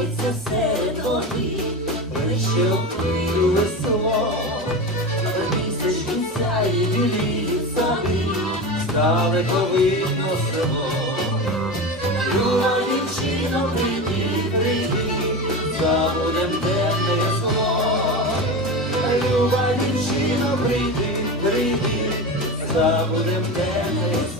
хитається серед води, лише опилю весело, на місяць він сяє білі сади, здалеко видно село. Люба дівчино, прийди, прийди, забудем темне зло. Люба дівчино, прийди, прийди, забудем темне зло.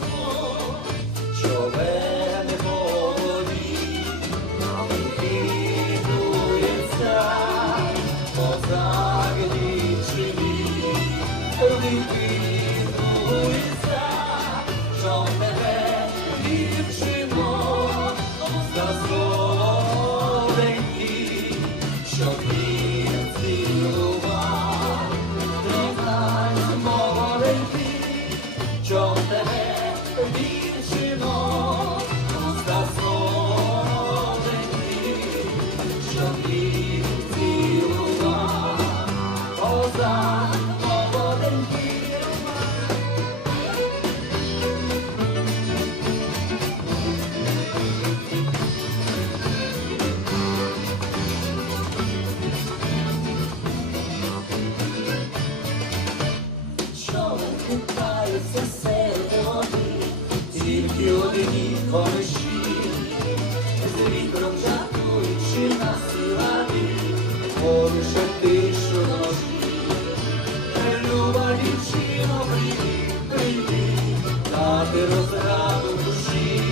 Що Хитається серед води, тільки одні комиші, з вітром жартуючи на сілади, поруше тишу ночі. Люба дівчино, прийди, прийди, дати розраду душі.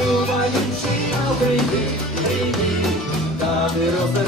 Люба дівчино, прийди, прийди, дати розраду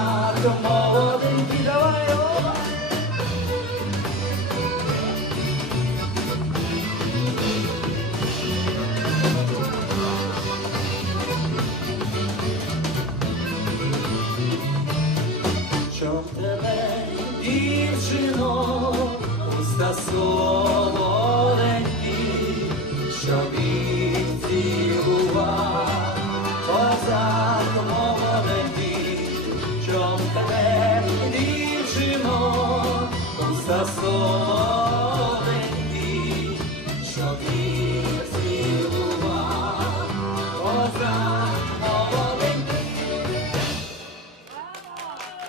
козак молоденький, давай, о! Щоб тебе, дівчино, уста солоденькі, sazón.